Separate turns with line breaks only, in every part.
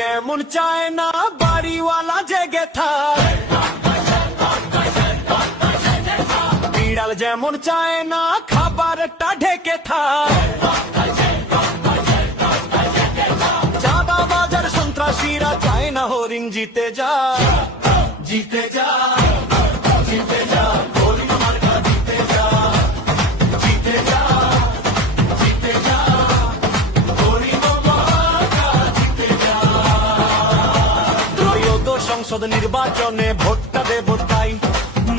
যেমন চায় না, বাড়িওয়ালা জেগে থাক। বিড়াল যেমন চায় না, খাবারটা ঢেকে থাক। চাঁদা বাজার সন্ত্রাসীরা চায় না হরিণ জিতে যা জিতে যা সংসদ নির্বাচনে ভোটটা দেব তাই।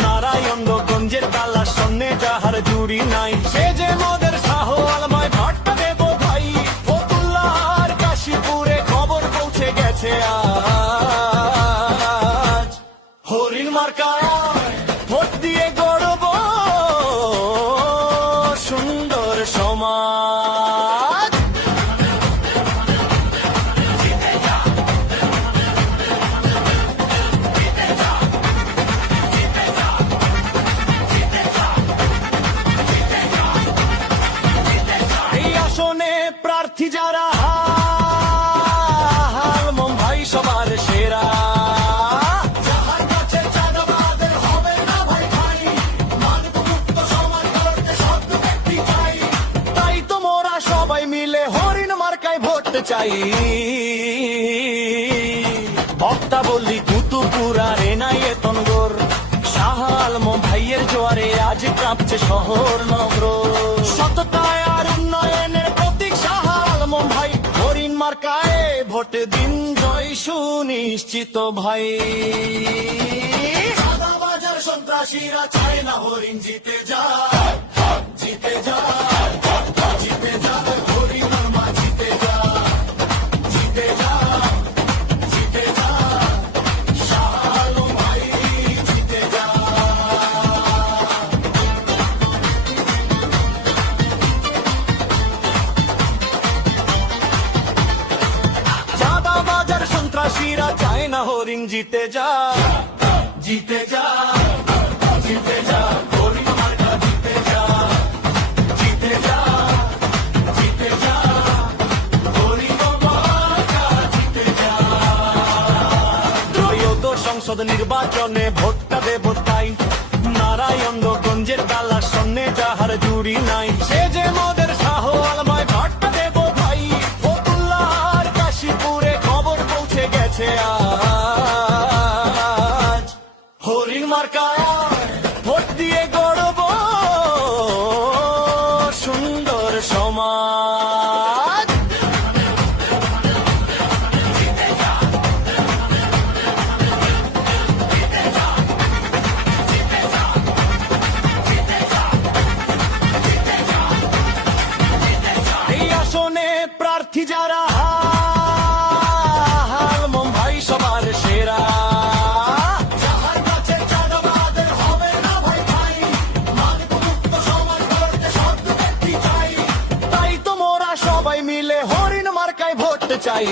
নারায়ণগঞ্জের তালা সন্নে যাহার জুড়ি নাই। সে যে মদের শাহ আলমায় ভাটটা দেব ভাই। ফতুল্লার কাশীপুরে খবর পৌঁছে গেছে আজ। হরিণ মার্কায় ভোট চাই। বক্তা বললি কুতুপুরা রে নাই তনগর। শাহ আলম ভাইয়ের জোয়ারে আজ কাঁপছে শহর নগর। সততায় আর উন্নয়নের প্রতীক শাহ আলম ভাই। হরিণ মার্কায় ভোট দিন জয় সুনিশ্চিত ভাই। বাজার সন্ত্রাসীরা চায় না হরিণ জিতে যায়। সন্ত্রাসীরা চায় না হরিণ জিতে যা। জিতে যা জিতে যা সংসদ নির্বাচনে ভোটটা দেব তাই। নারায়ণগঞ্জের তালা সন্নে যাহার জুড়ি নাই। সে যে মদের মার্কায় ভোট দিয়ে গড়ব সুন্দর সমাজ। চাই।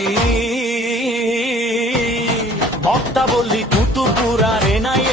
বক্তা বললি কুতুপুরা রে নাই